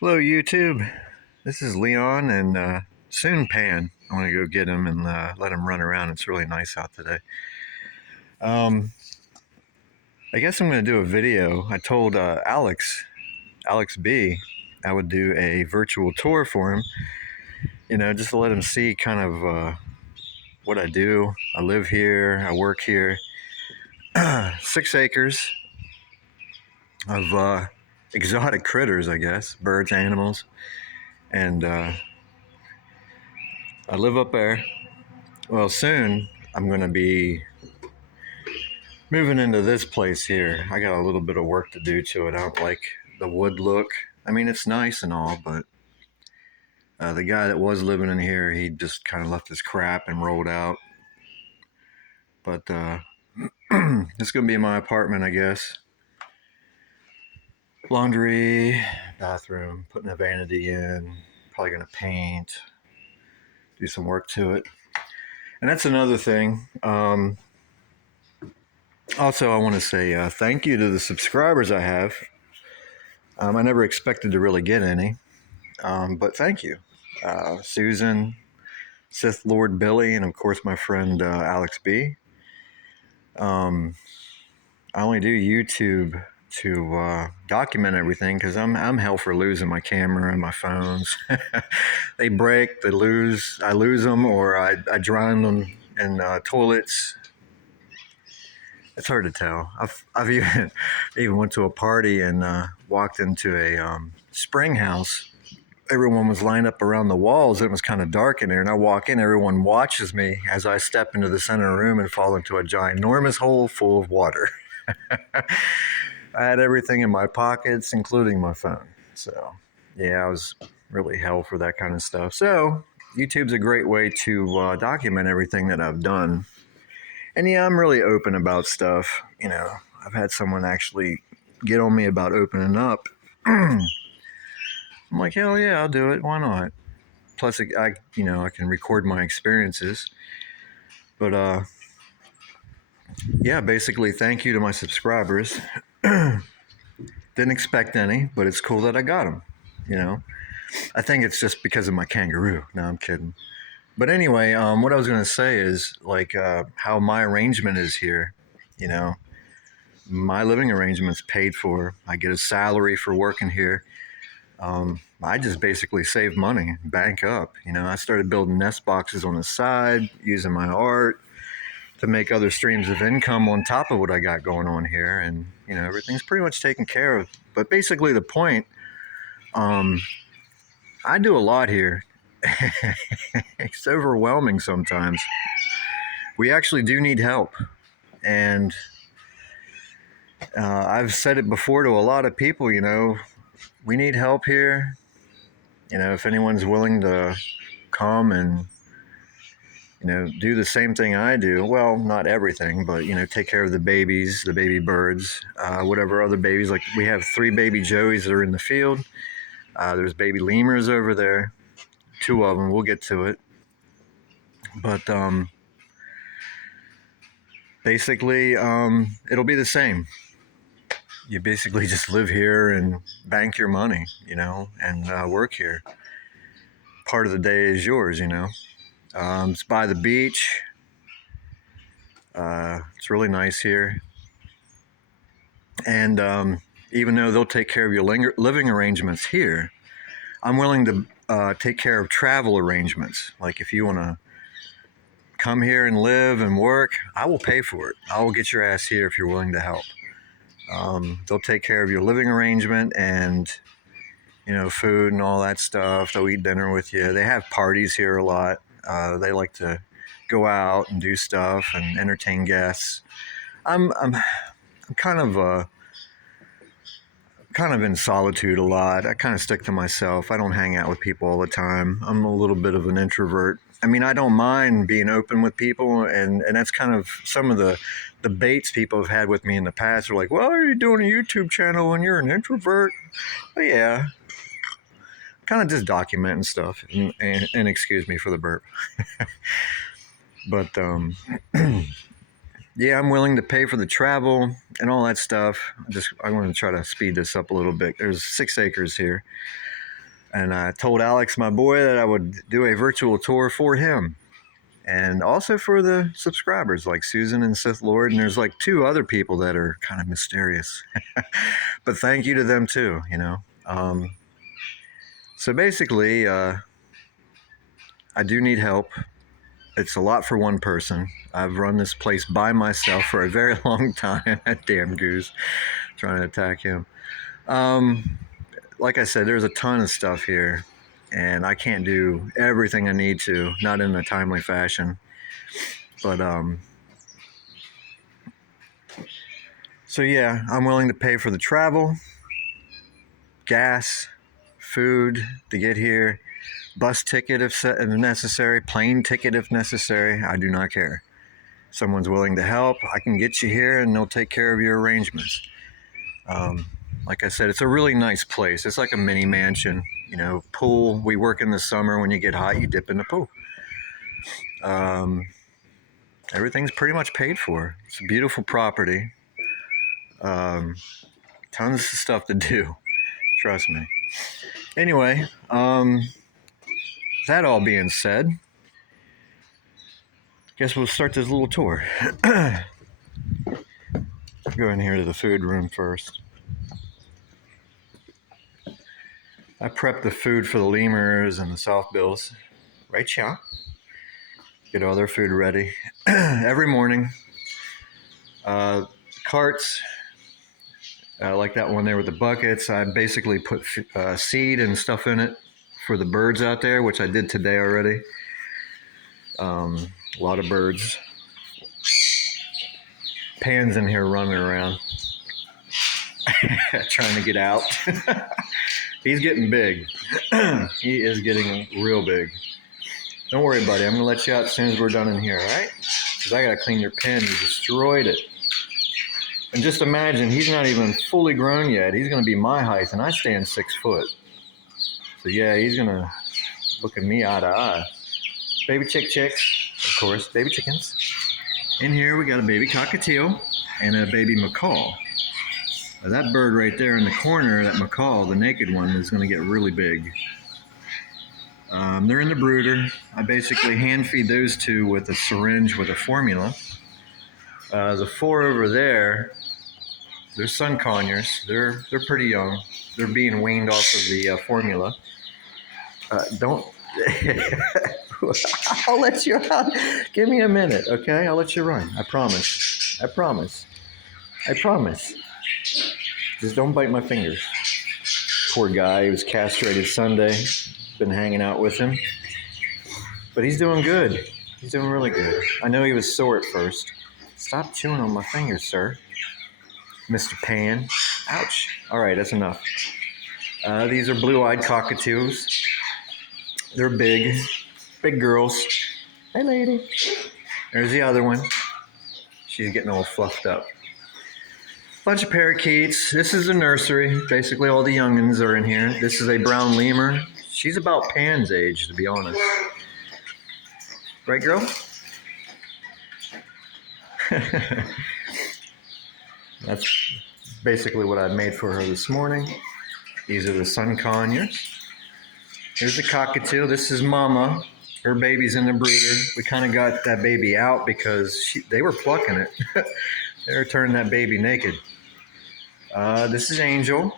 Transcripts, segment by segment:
Hello, YouTube. This is Leon and soon Pan. I want to go get him and let him run around. It's really nice out today. Um, I guess I'm going to do a video. I told Alex B, I would do a virtual tour for him, just to let him see kind of what I do. I live here, I work here. 6 acres of exotic critters, I guess, birds, animals, and I live up there. Well, soon I'm going to be moving into this place here. I got a little bit of work to do to it. I don't like the wood look. I mean, it's nice and all, but the guy that was living in here, he just kind of left his crap and rolled out. But it's going to be my apartment, I guess. Laundry, bathroom, putting a vanity in, probably going to paint, do some work to it. And that's another thing. Also, I want to say thank you to the subscribers I have. I never expected to really get any, but thank you. Susan, Sith Lord Billy, and of course my friend Alex B. I only do YouTube to document everything because I'm hell for losing my camera and my phones. They break, I lose them, or I drown them in toilets. It's hard to tell. I've even went to a party and walked into a spring house. Everyone was lined up around the walls. It was kind of dark in there, and I walk in. Everyone watches me as I step into the center room and fall into a ginormous hole full of water. I had everything in my pockets, including my phone. So, yeah, I was really hell for that kind of stuff. So, YouTube's a great way to document everything that I've done. And yeah, I'm really open about stuff. I've had someone actually get on me about opening up. I'm like, hell yeah, I'll do it. Why not? Plus, I can record my experiences. But yeah, basically, thank you to my subscribers. Didn't expect any, but it's cool that I got them. I think it's just because of my kangaroo. No, I'm kidding. But anyway, what I was going to say is like how my arrangement is here. You know, my living arrangement's paid for. I get a salary for working here. I just basically save money, bank up. I started building nest boxes on the side, using my art to make other streams of income on top of what I got going on here, and everything's pretty much taken care of. But basically, the point, um, I do a lot here. It's overwhelming sometimes. We actually do need help, and I've said it before to a lot of people. We need help here. If anyone's willing to come and do the same thing I do. Well, not everything, but take care of the babies, the baby birds, whatever other babies. Like we have 3 baby joeys that are in the field. There's baby lemurs over there, 2 of them. We'll get to it, but basically, it'll be the same. You basically just live here and bank your money, and work here. Part of the day is yours. It's by the beach. It's really nice here. And even though they'll take care of your living arrangements here, I'm willing to take care of travel arrangements. Like if you want to come here and live and work, I will pay for it. I will get your ass here if you're willing to help. They'll take care of your living arrangement and food and all that stuff. They'll eat dinner with you. They have parties here a lot. They like to go out and do stuff and entertain guests. I'm kind of in solitude a lot. I kind of stick to myself. I don't hang out with people all the time. I'm a little bit of an introvert. I mean, I don't mind being open with people, and that's kind of some of the debates people have had with me in the past. Are like, well, are you doing a YouTube channel when you're an introvert? Well, yeah, kind of just documenting stuff, and excuse me for the burp. But yeah, I'm willing to pay for the travel and all that stuff. I want to try to speed this up a little bit. There's 6 acres here. And I told Alex, my boy, that I would do a virtual tour for him and also for the subscribers like Susan and Sith Lord. And there's like 2 other people that are kind of mysterious. But thank you to them too, you know. So basically, I do need help. It's a lot for one person. I've run this place by myself for a very long time. That damn goose trying to attack him. Like I said, there's a ton of stuff here, and I can't do everything I need to, not in a timely fashion. But so yeah, I'm willing to pay for the travel, gas, food to get here, bus ticket if necessary, plane ticket if necessary. I do not care. Someone's willing to help, I can get you here and they'll take care of your arrangements. Like I said, it's a really nice place. It's like a mini mansion, you know, pool. We work in the summer. When you get hot, you dip in the pool. Everything's pretty much paid for. It's a beautiful property. Tons of stuff to do. Trust me. Anyway, that all being said, guess we'll start this little tour. Go in here to the food room first. I prep the food for the lemurs and the soft bills. Right, yeah. Get all their food ready. Every morning. Carts, like that one there with the buckets. I basically put seed and stuff in it for the birds out there, which I did today already. A lot of birds. Pan's in here running around. Trying to get out. He's getting big. He is getting real big. Don't worry, buddy. I'm going to let you out as soon as we're done in here, all right? Because I got to clean your pen. You destroyed it. And just imagine, he's not even fully grown yet. He's going to be my height, and I stand 6 foot. So, yeah, he's going to look at me eye to eye. Baby chicks, of course. Baby chickens. In here, we got a baby cockatiel and a baby macaw. Now, that bird right there in the corner, that macaw, the naked one, is going to get really big. They're in the brooder. I basically hand feed those 2 with a syringe with a formula. The 4 over there, they're sun conures. They're pretty young. They're being weaned off of the formula. Don't. I'll let you out. Give me a minute, okay? I'll let you run. I promise. I promise. I promise. Just don't bite my fingers. Poor guy. He was castrated Sunday. Been hanging out with him. But he's doing good. He's doing really good. I know he was sore at first. Stop chewing on my fingers, sir. Mr. Pan. Ouch. All right, that's enough. These are blue-eyed cockatoos. They're big. Big girls. Hey, lady. There's the other one. She's getting all fluffed up. Bunch of parakeets. This is a nursery. Basically, all the youngins are in here. This is a brown lemur. She's about Pan's age, to be honest. Right, girl? That's basically what I made for her this morning. These are the sun conures. Here's the cockatiel. This is Mama. Her baby's in the brooder. We kind of got that baby out because they were plucking it. They were turning that baby naked. This is Angel.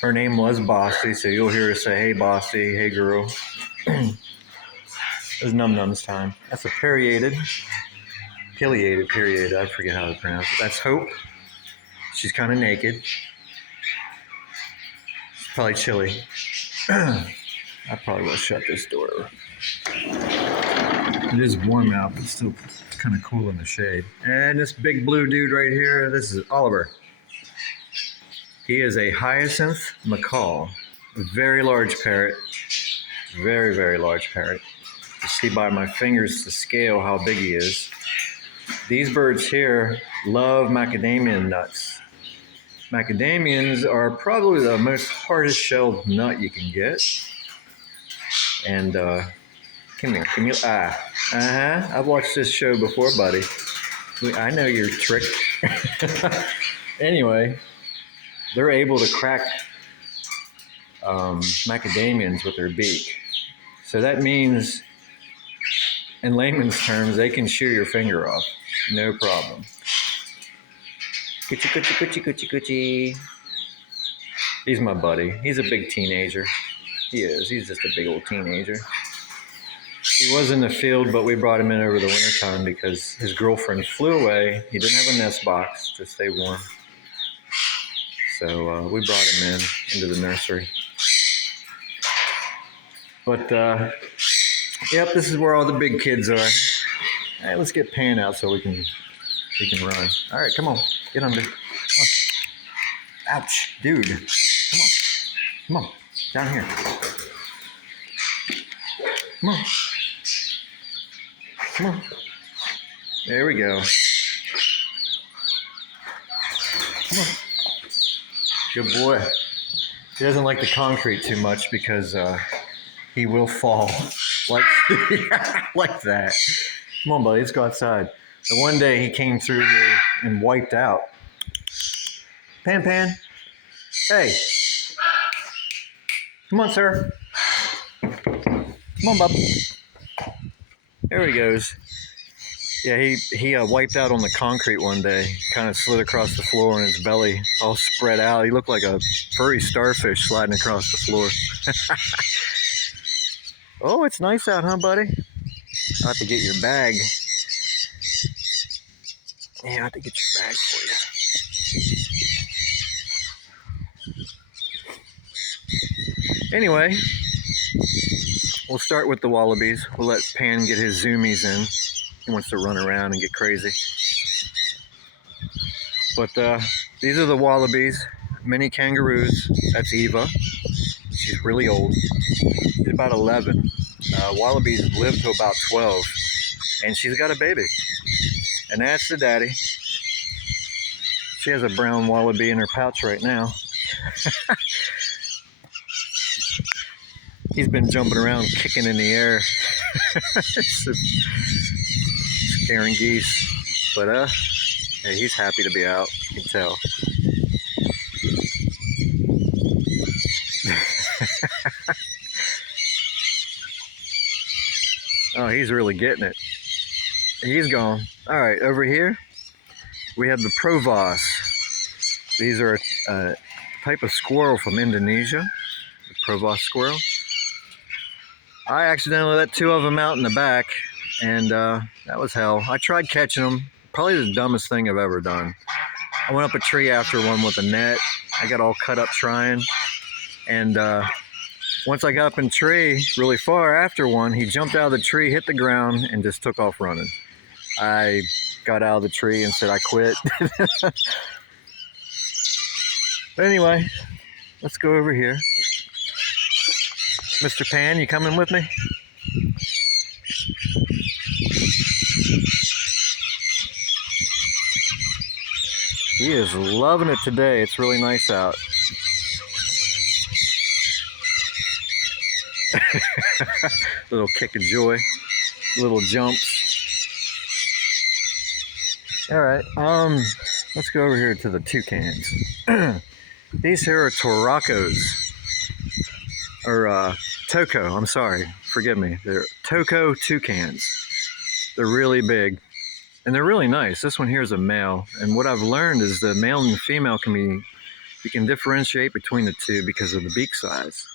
Her name was Bossy, so you'll hear her say, hey, Bossy, hey, girl. It was Num Num's time. That's a pileated, I forget how to pronounce it. That's Hope. She's kind of naked. It's probably chilly. I probably will shut this door. It is warm out, but still kind of cool in the shade. And this big blue dude right here, this is Oliver. He is a hyacinth macaw, a very large parrot, very, very large parrot. You see by my fingers to scale how big he is. These birds here love macadamia nuts. Macadamians are probably the most hardest shelled nut you can get. And come here. I've watched this show before, buddy. I know your trick. Anyway, they're able to crack macadamians with their beak. So that means, in layman's terms, they can shear your finger off, no problem. Coochie, coochie, coochie, coochie, coochie. He's my buddy. He's a big teenager. He is. He's just a big old teenager. He was in the field, but we brought him in over the wintertime because his girlfriend flew away. He didn't have a nest box to stay warm. So we brought him into the nursery. But, yep, this is where all the big kids are. All right, let's get Pan out so we can run. All right, come on. Get under. Come on. Ouch, dude. Come on. Come on. Down here. Come on. Come on. There we go. Come on. Good boy. He doesn't like the concrete too much because he will fall like, like that. Come on, buddy. Let's go outside. The one day he came through here and wiped out. Pan Pan. Hey. Come on, sir. Come on, bub. There he goes. Yeah, he wiped out on the concrete one day. Kind of slid across the floor on his belly, all spread out. He looked like a furry starfish sliding across the floor. Oh, it's nice out, huh, buddy? I'll have to get your bag. Yeah, I'll have to get your bag for you. Anyway, we'll start with the wallabies. We'll let Pan get his zoomies in. He wants to run around and get crazy. But these are the wallabies, mini kangaroos. That's Eva. She's really old. She's about 11. Wallabies live to about 12. And she's got a baby. And that's the daddy. She has a brown wallaby in her pouch right now. He's been jumping around, kicking in the air. Scaring geese. But hey, he's happy to be out, you can tell. Oh, he's really getting it. He's gone. All right, over here we have the Provos. These are a type of squirrel from Indonesia, the Provos squirrel. I accidentally let two of them out in the back, and that was hell. I tried catching them. Probably the dumbest thing I've ever done. I went up a tree after one with a net. I got all cut up trying. And once I got up in the tree really far after one, he jumped out of the tree, hit the ground, and just took off running. I got out of the tree and said I quit. But anyway, let's go over here. Mr. Pan, you coming with me? He is loving it today. It's really nice out. Little kick of joy, little jumps. All right, let's go over here to the toucans. These here are Toracos, or Toco, I'm sorry, forgive me. They're Toco toucans. They're really big, and they're really nice. This one here is a male, and what I've learned is the male and the female you can differentiate between the two because of the beak size.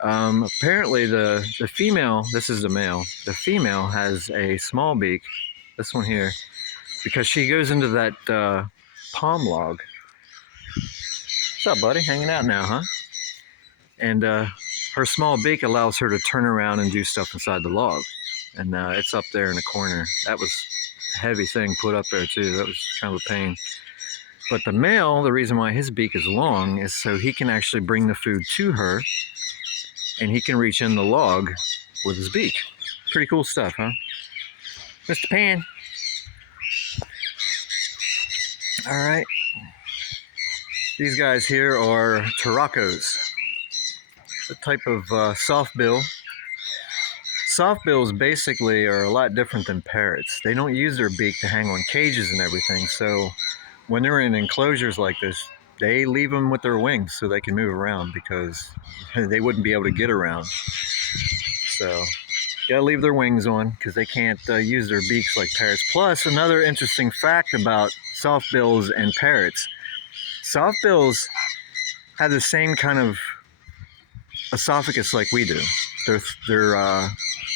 Apparently the female, this is the male, the female has a small beak, this one here, because she goes into that palm log. What's up, buddy? Hanging out now, huh? And her small beak allows her to turn around and do stuff inside the log. And it's up there in the corner. That was a heavy thing put up there too. That was kind of a pain. But the male, the reason why his beak is long is so he can actually bring the food to her, and he can reach in the log with his beak. Pretty cool stuff, huh? Mr. Pan. All right. These guys here are Toracos, a type of softbill. Softbills basically are a lot different than parrots. They don't use their beak to hang on cages and everything, so when they're in enclosures like this, they leave them with their wings so they can move around because they wouldn't be able to get around. So gotta leave their wings on because they can't use their beaks like parrots. Plus, another interesting fact about softbills and parrots: softbills have the same kind of esophagus like we do. Their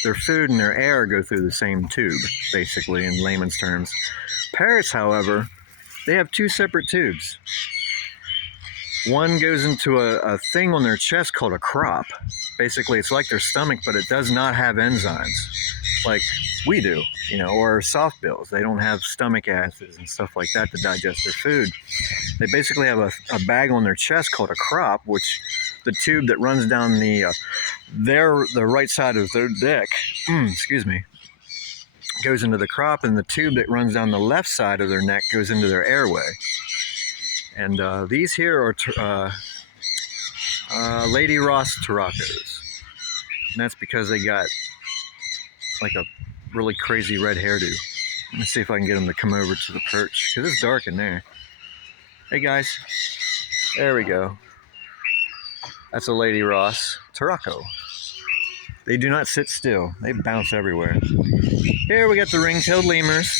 their food and their air go through the same tube, basically, in layman's terms. Parrots, however, they have two separate tubes. One goes into a thing on their chest called a crop. Basically, it's like their stomach, but it does not have enzymes like we do, or softbills. They don't have stomach acids and stuff like that to digest their food. They basically have a bag on their chest called a crop, which the tube that runs down the right side of their neck, excuse me, goes into the crop, and the tube that runs down the left side of their neck goes into their airway. And these here are Lady Ross Turacos. And that's because they got like a really crazy red hairdo. Let me see if I can get them to come over to the perch, because it's dark in there. Hey guys. There we go. That's a Lady Ross Turaco. They do not sit still. They bounce everywhere. Here we got the ring-tailed lemurs.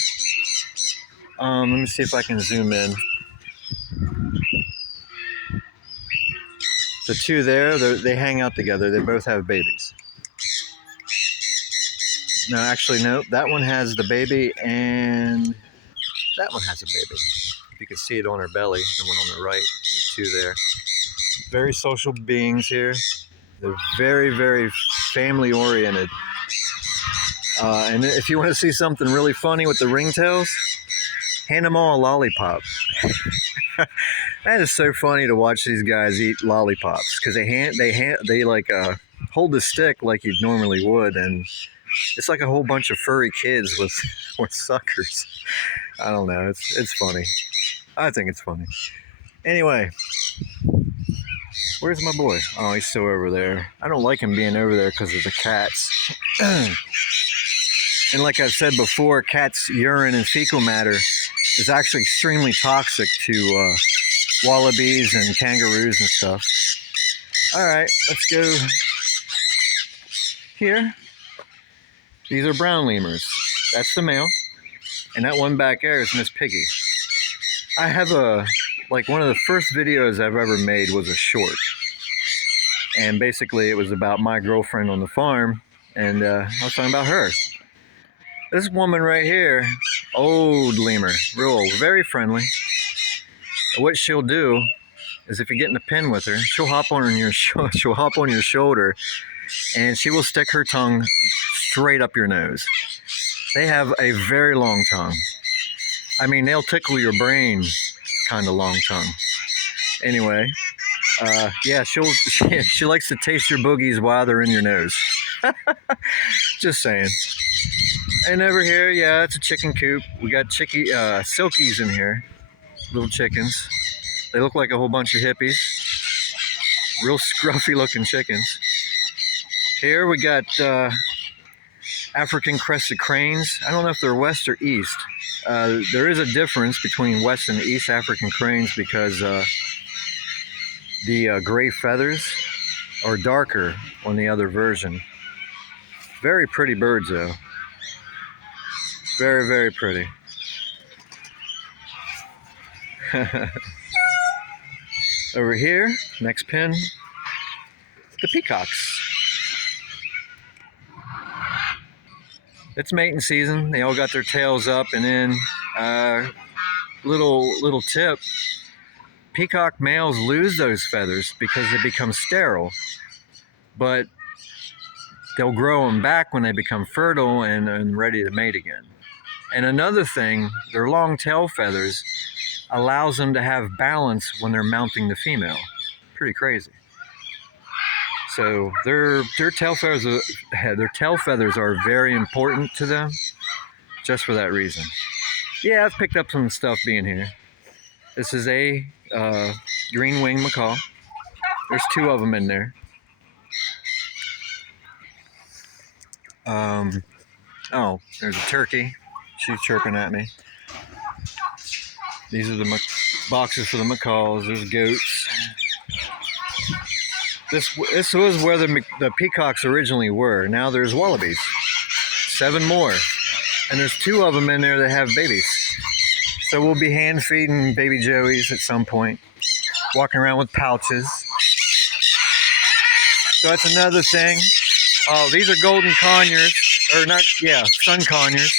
Let me see if I can zoom in. The two there, they hang out together. They both have babies. No, actually, no. That one has the baby, and that one has a baby. You can see it on her belly, the one on the right, the two there. Very social beings here. They're very, very family-oriented. And if you want to see something really funny with the ringtails, hand them all a lollipop. That is so funny to watch these guys eat lollipops, because they hold the stick like you normally would, and it's like a whole bunch of furry kids with suckers. I don't know. It's funny. I think it's funny. Anyway, where's my boy? Oh, he's still over there. I don't like him being over there because of the cats. And like I've said before, cats' urine and fecal matter is actually extremely toxic to wallabies and kangaroos and stuff. All right, let's go here. These are brown lemurs. That's the male. And that one back there is Miss Piggy. I have one of the first videos I've ever made was a short. And basically it was about my girlfriend on the farm, and I was talking about her. This woman right here, old lemur, real very friendly. What she'll do is, if you get in a pen with her, she'll hop on your shoulder, and she will stick her tongue straight up your nose. They have a very long tongue. I mean, they'll tickle your brain, kind of long tongue. Anyway, yeah, she likes to taste your boogies while they're in your nose. Just saying. And over here, yeah, it's a chicken coop. We got silkies in here, little chickens. They look like a whole bunch of hippies. Real scruffy looking chickens. Here we got African crested cranes. I don't know if they're west or east. There is a difference between west and east African cranes, because the gray feathers are darker on the other version. Very pretty birds though. Very, very pretty. Over here, next pen, the peacocks. It's mating season. They all got their tails up and in. Little tip: peacock males lose those feathers because they become sterile, but they'll grow them back when they become fertile and ready to mate again. And another thing, their long tail feathers allows them to have balance when they're mounting the female. Pretty crazy. So their tail feathers are very important to them, just for that reason. Yeah, I've picked up some stuff being here. This is a green-winged macaw. There's two of them in there. Oh, there's a turkey. She's chirping at me. These are the Boxes for the macaws. There's goats. This was where the peacocks originally were. Now there's wallabies. 7 more. And there's 2 of them in there that have babies. So we'll be hand feeding baby joeys at some point. Walking around with pouches. So that's another thing. Oh, these are golden conures. Or not, yeah, sun conures.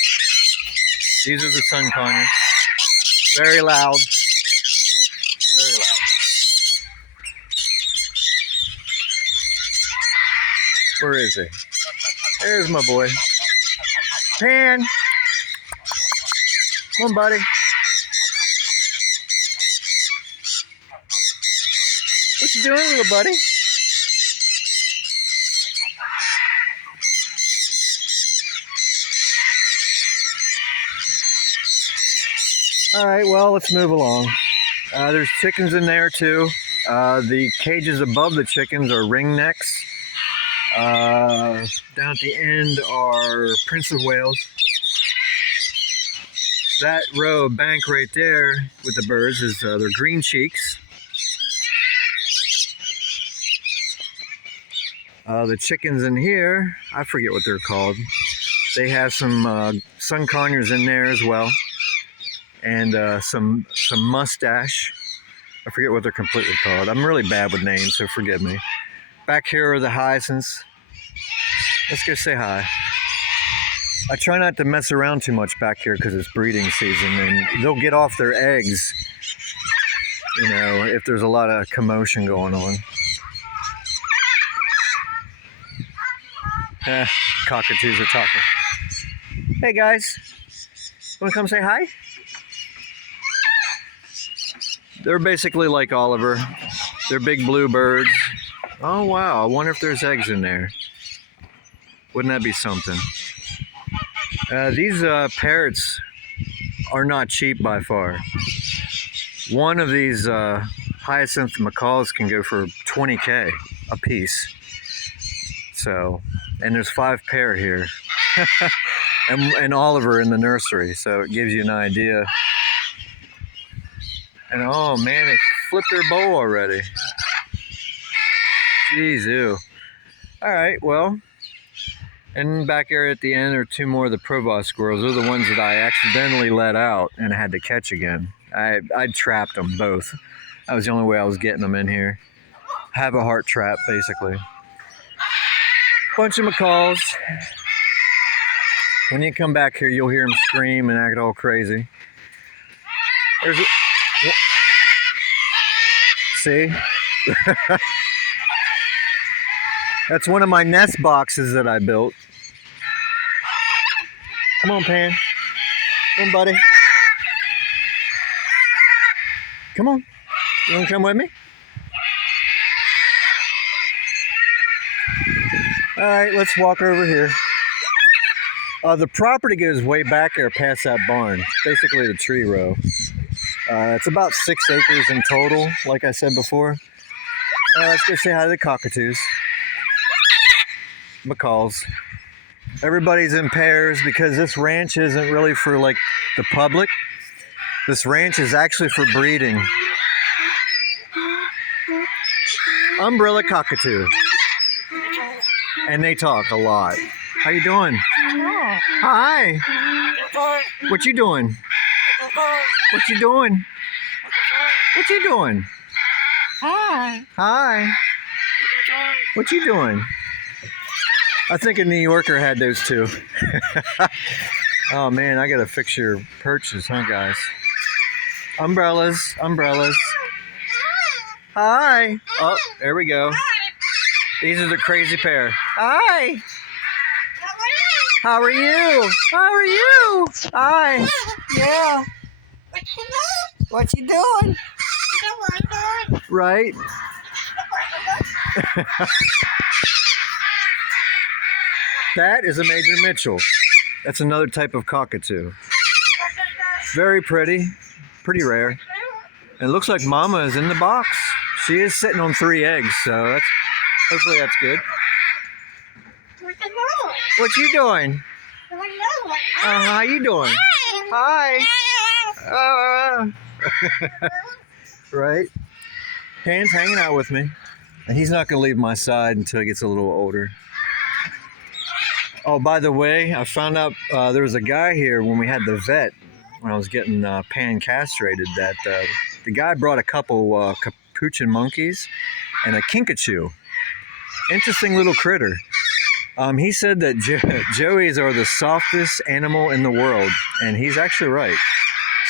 These are the sun conures. Very loud. Very loud. Where is he? There's my boy. Pan. Come on, buddy. What you doing, little buddy? All right, well, let's move along. There's chickens in there too. The cages above the chickens are ringnecks. Down at the end are Prince of Wales. That row of bank right there with the birds is their green cheeks. The chickens in here, I forget what they're called. They have some sun conures in there as well. And some mustache. I forget what they're completely called. I'm really bad with names, so forgive me. Back here are the hyacinths. Let's go say hi. I try not to mess around too much back here because it's breeding season, and they'll get off their eggs, you know, if there's a lot of commotion going on. Cockatoos are talking. Hey guys, wanna come say hi? They're basically like Oliver. They're big blue birds. Oh wow, I wonder if there's eggs in there. Wouldn't that be something? These parrots are not cheap by far. One of these hyacinth macaws can go for $20K a piece. So, and there's 5 pair here. and Oliver in the nursery, so it gives you an idea. And oh man, they flipped their bowl already. Jeez, ew. All right, well, and back here at the end are 2 more of the Provost squirrels. They're the ones that I accidentally let out and had to catch again. I trapped them both. That was the only way I was getting them in here. Have a heart trap, basically. Bunch of macaws. When you come back here, you'll hear them scream and act all crazy. There's a... See? That's one of my nest boxes that I built. Come on, Pan. Come on, buddy. Come on. You want to come with me? All right, let's walk over here. The property goes way back there past that barn. Basically the tree row. It's about 6 acres in total, like I said before. Let's go say hi to the cockatoos. Macaws. Everybody's in pairs because this ranch isn't really for like the public. This ranch is actually for breeding. Umbrella cockatoo. And they talk a lot. How you doing? Hi. What you doing? What you doing? What you doing? Hi. Hi. What you doing? I think a New Yorker had those too. Oh man, I gotta fix your perches, huh guys? Umbrellas, umbrellas. Hi. Oh, there we go. These are the crazy pair. Hi. How are you? How are you? Hi. Yeah. What you doing? Right. That is a Major Mitchell. That's another type of cockatoo. Very pretty, pretty rare. And it looks like Mama is in the box. She is sitting on 3 eggs, so hopefully that's good. What you doing? How you doing? Hi. right? Pan's hanging out with me. And he's not going to leave my side until he gets a little older. Oh, by the way, I found out there was a guy here when we had the vet, when I was getting Pan castrated, that the guy brought a couple capuchin monkeys and a kinkajou. Interesting little critter. He said that joeys are the softest animal in the world, and he's actually right.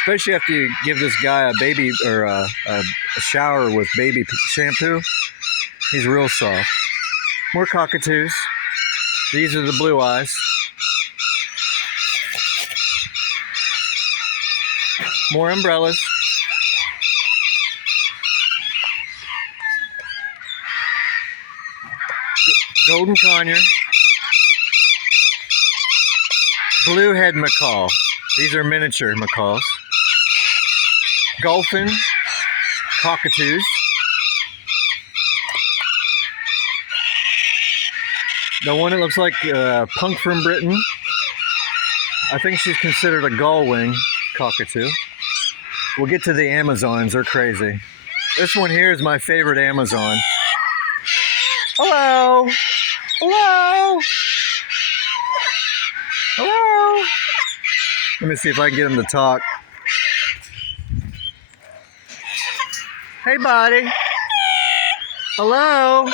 Especially after you give this guy a baby or a shower with baby shampoo, he's real soft. More cockatoos. These are the blue eyes. More umbrellas. Golden conure. Bluehead macaw. These are miniature macaws. Gulfin. Cockatoos. The one that looks like Punk from Britain. I think she's considered a gull-wing cockatoo. We'll get to the Amazons. They're crazy. This one here is my favorite Amazon. Hello. Hello. Hello. Let me see if I can get him to talk. Hey, buddy. Hello.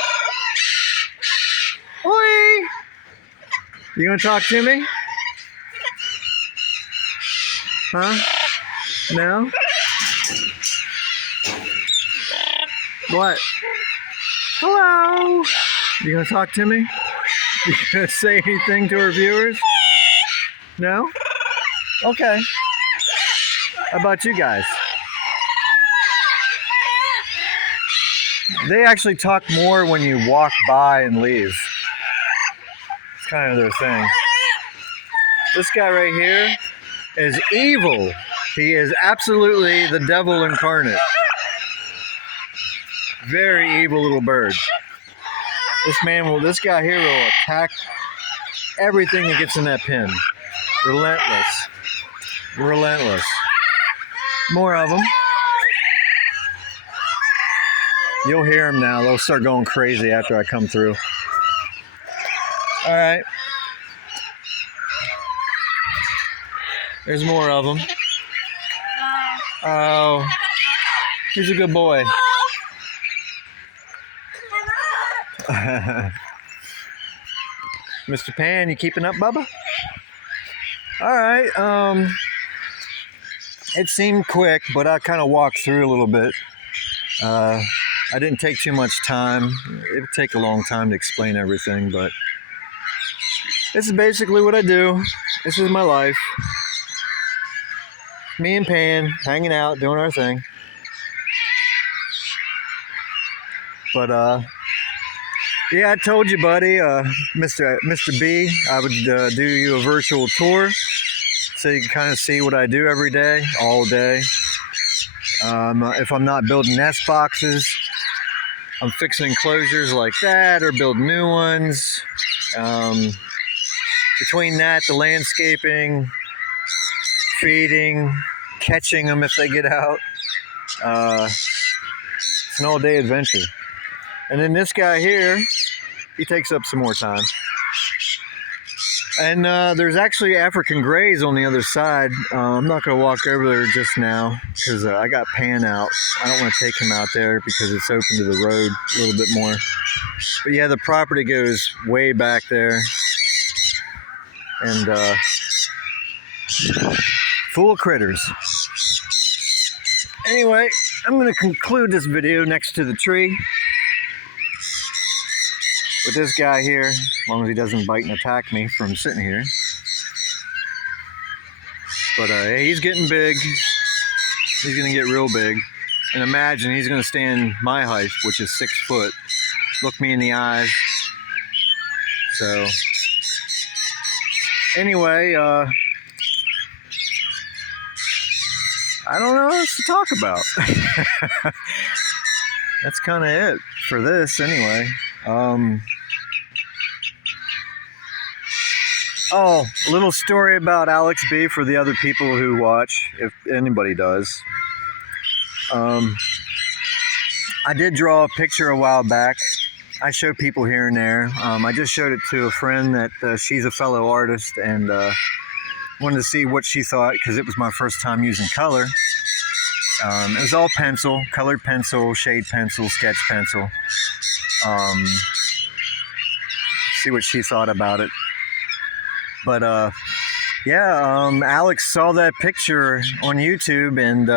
Oi. You gonna talk to me? Huh? No? What? Hello. You gonna talk to me? You gonna say anything to our viewers? No? Okay. How about you guys? They actually talk more when you walk by and leave. It's kind of their thing. This guy right here is evil. He is absolutely the devil incarnate. Very evil little bird. This guy here will attack everything that gets in that pen. Relentless. Relentless. More of them. You'll hear them now. They'll start going crazy after I come through. All right. There's more of them. Oh, he's a good boy. Mr. Pan, you keeping up, Bubba? All right. It seemed quick, but I kind of walked through a little bit. I didn't take too much time. It would take a long time to explain everything, but this is basically what I do. This is my life. Me and Pan hanging out, doing our thing. But yeah, I told you, buddy, Mr. B, I would do you a virtual tour so you can kind of see what I do every day, all day. If I'm not building nest boxes, I'm fixing enclosures like that or building new ones. Between that, the landscaping, feeding, catching them if they get out. It's an all-day adventure. And then this guy here, he takes up some more time. And there's actually African grays on the other side. I'm not going to walk over there just now because I got Pan out. I don't want to take him out there because it's open to the road a little bit more. But yeah, the property goes way back there. And full of critters. Anyway, I'm going to conclude this video next to the tree with this guy here, as long as he doesn't bite and attack me from sitting here. But he's getting big. He's going to get real big. And imagine he's going to stand my height, which is 6 foot. Look me in the eyes. So, anyway, I don't know what else to talk about. That's kind of it for this, anyway. Oh, a little story about Alex B for the other people who watch, if anybody does. I did draw a picture a while back. I show people here and there. I just showed it to a friend that she's a fellow artist and wanted to see what she thought because it was my first time using color. It was all pencil, colored pencil, shade pencil, sketch pencil. See what she thought about it. But Alex saw that picture on YouTube and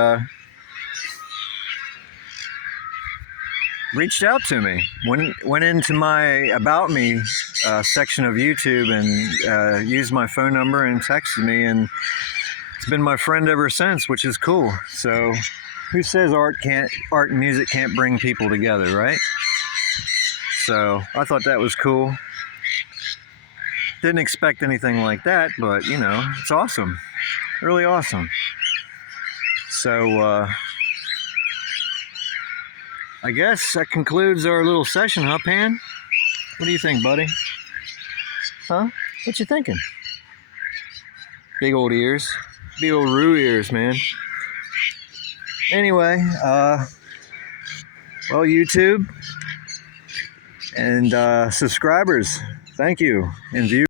reached out to me. Went into my About Me section of YouTube and used my phone number and texted me, and it's been my friend ever since, which is cool. So, who says art and music can't bring people together, right? So I thought that was cool. Didn't expect anything like that, but you know, it's awesome, really awesome. So I guess that concludes our little session, huh, Pan? What do you think, buddy? Huh? What you thinking? Big old ears. Big old Roo ears, man. Anyway, well, YouTube and subscribers, thank you. And viewers.